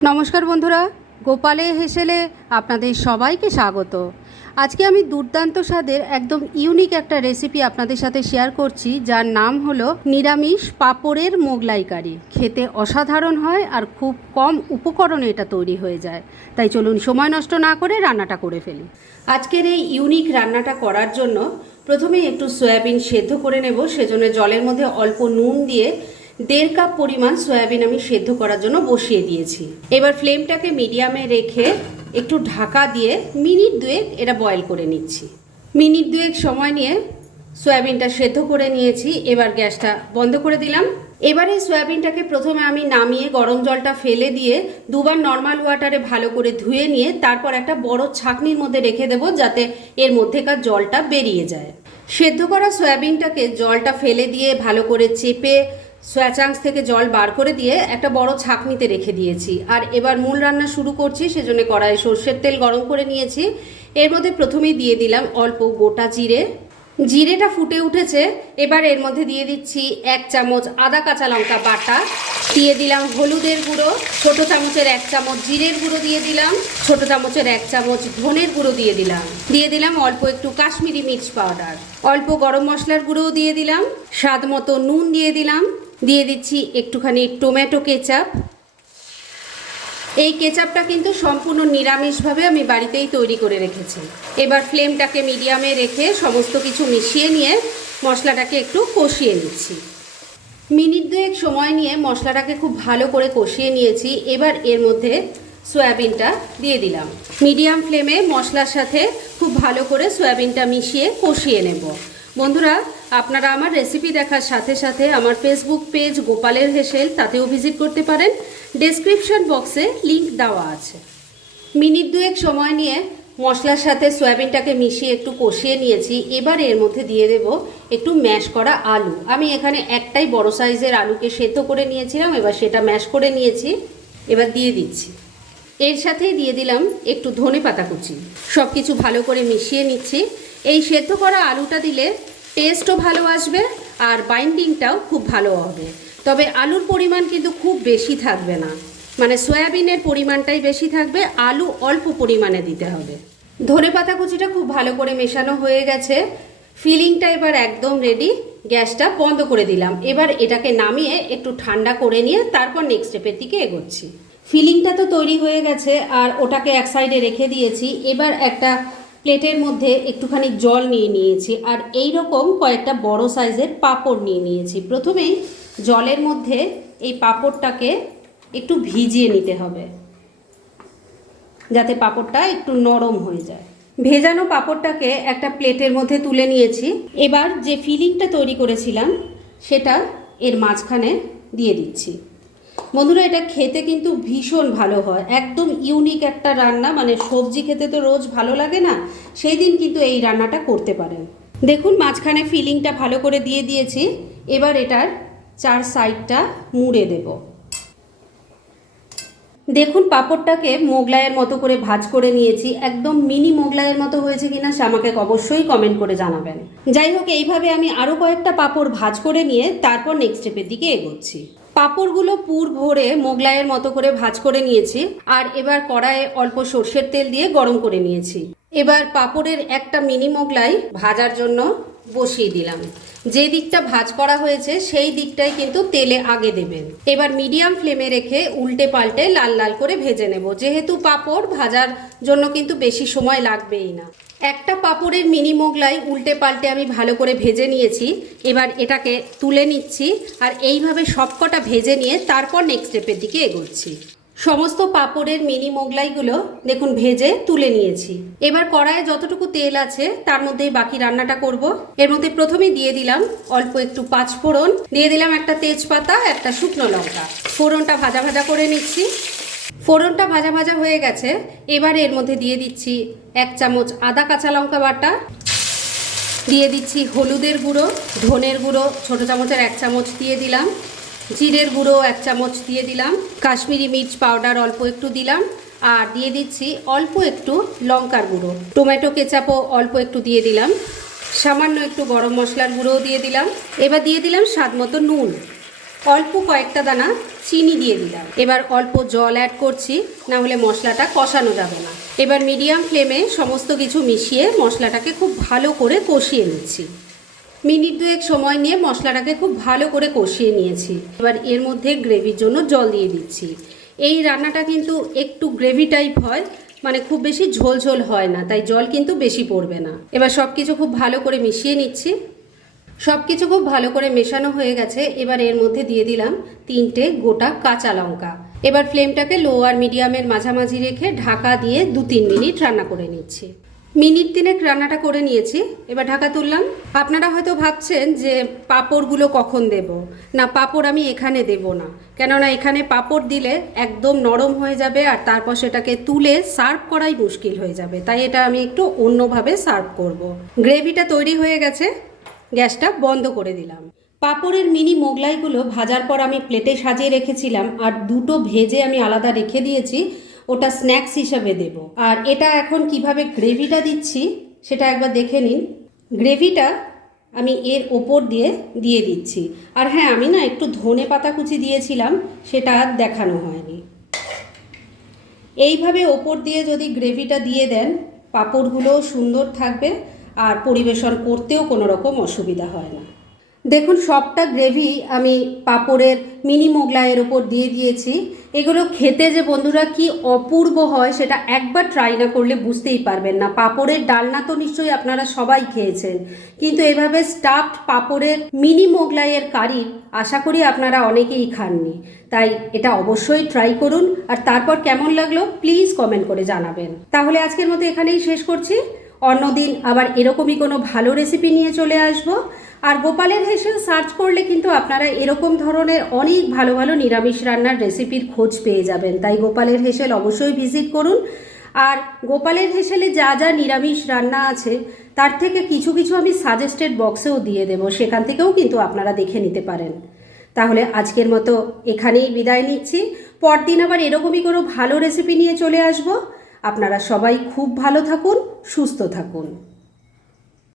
নমস্কার বন্ধুরা, গোপালে হেসেলে আপনাদের সবাইকে স্বাগত। আজকে আমি দুর্দান্ত স্বাদের একদম ইউনিক একটা রেসিপি আপনাদের সাথে শেয়ার করছি, যার নাম হলো নিরামিষ পাঁপড়ের মোগলাই কারি খেতে অসাধারণ হয় আর খুব কম উপকরণে এটা তৈরি হয়ে যায়। তাই চলুন সময় নষ্ট না করে রান্নাটা করে ফেলি। আজকের এই ইউনিক রান্নাটা করার জন্য প্রথমেই একটু সয়াবিন সেদ্ধ করে নেব, সেজন্য জলের মধ্যে অল্প নুন দিয়ে দেড় কাপ পরিমাণ সয়াবিন আমি সেদ্ধ করার জন্য বসিয়ে দিয়েছি। এবার ফ্লেমটাকে মিডিয়ামে রেখে একটু ঢাকা দিয়ে মিনিট দুয়েক এটা বয়েল করে নিচ্ছি। মিনিট দুয়েক সময় নিয়ে সয়াবিনটা সেদ্ধ করে নিয়েছি, এবার গ্যাসটা বন্ধ করে দিলাম। এবারে সয়াবিনটাকে প্রথমে আমি নামিয়ে গরম জলটা ফেলে দিয়ে দুবার নর্মাল ওয়াটারে ভালো করে ধুয়ে নিয়ে তারপর একটা বড় ছাকনির মধ্যে রেখে দেবো যাতে এর মধ্যেকার জলটা বেরিয়ে যায়। সেদ্ধ করা সয়াবিনটাকে জলটা ফেলে দিয়ে ভালো করে চেপে সয়া চাংস থেকে জল বার করে দিয়ে একটা বড় ছাকনিতে রেখে দিয়েছি। আর এবার মূল রান্না শুরু করছি, সেজন্য কড়াইয়ে সর্ষের তেল গরম করে নিয়েছি। এর মধ্যে প্রথমেই দিয়ে দিলাম অল্প গোটা জিরে। জিরেটা ফুটে উঠেছে, এবার এর মধ্যে দিয়ে দিচ্ছি এক চামচ আদা কাঁচা লঙ্কা বাটা। দিয়ে দিলাম হলুদের গুঁড়ো, ছোট চামচের এক চামচ জিরের গুঁড়ো দিয়ে দিলাম, ছোট চামচের এক চামচ ধনের গুঁড়ো দিয়ে দিলাম। দিয়ে দিলাম অল্প একটু কাশ্মীরি মির্চ পাউডার। অল্প গরম মশলার গুঁড়োও দিয়ে দিলাম। স্বাদ মতো নুন দিয়ে দিলাম। দিয়ে দিচ্ছি একটুখানি টমেটো কেচাপ। এই কেচাপটা কিন্তু সম্পূর্ণ নিরামিষভাবে আমি বাড়িতেই তৈরি করে রেখেছি। এবার ফ্লেমটাকে মিডিয়ামে রেখে সমস্ত কিছু মিশিয়ে নিয়ে মশলাটাকে একটু কষিয়ে নিচ্ছি। মিনিট দুয়েক সময় নিয়ে মশলাটাকে খুব ভালো করে কষিয়ে নিয়েছি। এবার এর মধ্যে সয়াবিনটা দিয়ে দিলাম। মিডিয়াম ফ্লেমে মশলার সাথে খুব ভালো করে সয়াবিনটা মিশিয়ে কষিয়ে নেব। বন্ধুরা, আপনারা আমার রেসিপি দেখার সাথে সাথে আমার ফেসবুক পেজ গোপালের হেসেল তাতেও ভিজিট করতে পারেন। ডেসক্রিপশন বক্সে লিংক দেওয়া আছে। মিনিট দুয়েক সময় নিয়ে মশলার সাথে সয়াবিনটাকে মিশিয়ে একটু কষিয়ে নিয়েছি। এবার এর মধ্যে দিয়ে দেব একটু ম্যাশ করা আলু। আমি এখানে একটাই বড় সাইজের আলুকে সেদ্ধ করে নিয়েছিলাম, এবার সেটা ম্যাশ করে নিয়েছি। এবার দিয়ে দিচ্ছি। এর সাথেই দিয়ে দিলাম একটু ধনে পাতা কুচি। সব কিছু ভালো করে মিশিয়ে নিচ্ছি। এই সেদ্ধ করা আলুটা দিলে টেস্টও ভালো আসবে আর বাইন্ডিংটাও খুব ভালো হবে। তবে আলুর পরিমাণ কিন্তু খুব বেশি থাকবে না। মানে সয়াবিনের পরিমাণটাই বেশি থাকবে, আলু অল্প পরিমাণে দিতে হবে। ধনে পাতা কুচিটা খুব ভালো করে মেশানো হয়ে গেছে। ফিলিংটা এবার একদম রেডি গ্যাসটা বন্ধ করে দিলাম। এবার এটাকে নামিয়ে একটু ঠান্ডা করে নিয়ে তারপর নেক্সট স্টেপের দিকে এগোচ্ছি। ফিলিংটা তো তৈরি হয়ে গেছে, আর ওটাকে এক সাইডে রেখে দিয়েছি। এবার একটা প্লেটের মধ্যে একটুখানি জল নিয়ে নিয়েছি আর এই রকম কয়েকটা বড় সাইজের পাঁপড় নিয়ে নিয়েছি। প্রথমেই জলের মধ্যে এই পাঁপড়টাকে একটু ভিজিয়ে নিতে হবে, যাতে পাঁপড়টা একটু নরম হয়ে যায়। ভেজানো পাঁপড়টাকে একটা প্লেটের মধ্যে তুলে নিয়েছি। এবার যে ফিলিংটা তৈরি করেছিলাম, সেটা এর মাঝখানে দিয়ে দিচ্ছি। বন্ধুরা, এটা খেতে কিন্তু ভীষণ ভালো হয়। একদম ইউনিক একটা রান্না। মানে সবজি খেতে তো রোজ ভালো লাগে না, সেই দিন কিন্তু এই রান্নাটা করতে পারেন। দেখুন, মাঝখানে ফিলিংটা ভালো করে দিয়ে দিয়েছি। এবার এটার চার সাইডটা মুড়ে দেব। দেখুন, পাঁপড়টাকে মোগলাইয়ের মতো করে ভাজ করে নিয়েছি। একদম মিনি মোগলাইয়ের মতো হয়েছে কিনা সে আমাকে অবশ্যই কমেন্ট করে জানাবেন। যাই হোক, এইভাবে আমি আরও কয়েকটা পাঁপড় ভাজ করে নিয়ে তারপর নেক্সট স্টেপের দিকে এগোচ্ছি। পাঁপড়গুলো পুর ভরে মোগলাইয়ের মতো করে ভাজ করে নিয়েছি আর এবার কড়াইয়ে অল্প সর্ষের তেল দিয়ে গরম করে নিয়েছি। এবার পাঁপড়ের একটা মিনি মোগলাই ভাজার জন্য বসিয়ে দিলাম। যে দিকটা ভাজ করা হয়েছে, সেই দিকটাই কিন্তু তেলে আগে দেবেন। এবার মিডিয়াম ফ্লেমে রেখে উল্টে পাল্টে লাল লাল করে ভেজে নেব। যেহেতু পাঁপড়, ভাজার জন্য কিন্তু বেশি সময় লাগবেই না। একটা পাঁপড়ের মিনি মোগলাই উল্টে পাল্টে আমি ভালো করে ভেজে নিয়েছি। এবার এটাকে তুলে নিচ্ছি আর এইভাবে সবকটা ভেজে নিয়ে তারপর নেক্সট স্টেপের দিকে এগোচ্ছি। সমস্ত পাঁপড়ের মিনি মোগলাইগুলো দেখুন ভেজে তুলে নিয়েছি। এবার কড়াইয়ে যতটুকু তেল আছে, তার মধ্যেই বাকি রান্নাটা করব। এর মধ্যে প্রথমেই দিয়ে দিলাম অল্প একটু পাঁচ ফোড়ন, দিয়ে দিলাম একটা তেজপাতা, একটা শুকনো লঙ্কা। ফোড়নটা ভাজা ভাজা করে নিচ্ছি। ফোড়নটা ভাজা ভাজা হয়ে গেছে, এবার এর মধ্যে দিয়ে দিচ্ছি এক চামচ আদা কাঁচা লঙ্কা বাটা। দিয়ে দিচ্ছি হলুদের গুঁড়ো, ধনের গুঁড়ো, ছোটো চামচের এক চামচ দিয়ে দিলাম। জিরের গুঁড়ো এক চামচ দিয়ে দিলাম। কাশ্মীরি মির্চ পাউডার অল্প একটু দিলাম। আর দিয়ে দিচ্ছি অল্প একটু লঙ্কার গুঁড়ো। টমেটো কেচাপও অল্প একটু দিয়ে দিলাম। সামান্য একটু গরম মশলার গুঁড়োও দিয়ে দিলাম। এবার দিয়ে দিলাম স্বাদ মতো নুন। অল্প কয়েকটা দানা চিনি দিয়ে দিলাম। এবার অল্প জল অ্যাড করছি, না হলে মশলাটা কষানো যাবে না। এবার মিডিয়াম ফ্লেমে সমস্ত কিছু মিশিয়ে মশলাটাকে খুব ভালো করে কষিয়ে নিচ্ছি। মিনিট দুয়েক সময় নিয়ে মশলাটাকে খুব ভালো করে কষিয়ে নিয়েছি। এবার এর মধ্যে গ্রেভির জন্য জল দিয়ে দিচ্ছি। এই রান্নাটা কিন্তু একটু গ্রেভি টাইপ হয় মানে খুব বেশি ঝোল ঝোল হয় না, তাই জল কিন্তু বেশি পড়বে না। এবার সব কিছু খুব ভালো করে মিশিয়ে নিচ্ছি। সব কিছু খুব ভালো করে মেশানো হয়ে গেছে। এবার এর মধ্যে দিয়ে দিলাম তিনটে গোটা কাঁচা লঙ্কা। এবার ফ্লেমটাকে লো আর মিডিয়ামের মাঝামাঝি রেখে ঢাকা দিয়ে দু তিন মিনিট রান্না করে নিচ্ছি। মিনিট তিনেক রান্নাটা করে নিয়েছি। এবার ঢাকা তুললাম। আপনারা হয়তো ভাবছেন যে পাঁপড়গুলো কখন দেব? না, পাঁপড় আমি এখানে দেব না। কেননা এখানে পাঁপড় দিলে একদম নরম হয়ে যাবে আর তারপর সেটাকে তুলে সার্ভ করাই মুশকিল হয়ে যাবে। তাই এটা আমি একটু অন্যভাবে সার্ভ করব। গ্রেভিটা তৈরি হয়ে গেছে। গ্যাসটা বন্ধ করে দিলাম। পাপড়ের মিনি মোগলাইগুলো ভাজার পর আমি প্লেটে সাজিয়ে রেখেছিলাম আর দুটো ভেজে আমি আলাদা রেখে দিয়েছি। ওটা স্ন্যাক্স হিসাবে দেব। আর এটা এখন কীভাবে গ্রেভিটা দিচ্ছি, সেটা একবার দেখে নিন। গ্রেভিটা আমি এর ওপর দিয়ে দিয়ে দিচ্ছি। আর হ্যাঁ আমি না একটু ধনে পাতা কুচি দিয়েছিলাম, সেটা আর দেখানো হয়নি। এইভাবে ওপর দিয়ে যদি গ্রেভিটা দিয়ে দেন, পাঁপড়গুলোও সুন্দর থাকবে, আর পরিবেশন করতেও কোনো রকম অসুবিধা হয় না। দেখুন, সবটা গ্রেভি আমি পাপড়ের মিনি মোগলাইয়ের ওপর দিয়ে দিয়েছি। এগুলো খেতে যে বন্ধুরা কি অপূর্ব হয় সেটা একবার ট্রাই না করলে বুঝতেই পারবেন না। পাপড়ের ডালনা তো নিশ্চয়ই আপনারা সবাই খেয়েছেন। কিন্তু এভাবে স্টাফড পাপড়ের মিনি মোগলাইয়ের কারি আশা করি আপনারা অনেকেই খাননি। তাই এটা অবশ্যই ট্রাই করুন। আর তারপর কেমন লাগল প্লিজ কমেন্ট করে জানাবেন। তাহলে আজকের মতো এখানেই শেষ করছি। অন্যদিন আবার এরকমই কোনো ভালো রেসিপি নিয়ে চলে আসব। আর গোপালের হেসেল সার্চ করলে কিন্তু আপনারা এরকম ধরনের অনেক ভালো ভালো নিরামিষ রান্নার রেসিপির খোঁজ পেয়ে যাবেন। তাই গোপালের হেসেল অবশ্যই ভিজিট করুন। আর গোপালের হেসেলে যা যা নিরামিষ রান্না আছে, তার থেকে কিছু কিছু আমি সাজেস্টেড বক্সেও দিয়ে দেবো। সেখান থেকেও কিন্তু আপনারা দেখে নিতে পারেন। তাহলে আজকের মতো এখানেই বিদায় নিচ্ছি। পরদিন আবার এরকমই কোনো ভালো রেসিপি নিয়ে চলে আসব। আপনারা সবাই খুব ভালো থাকুন, সুস্থ থাকুন।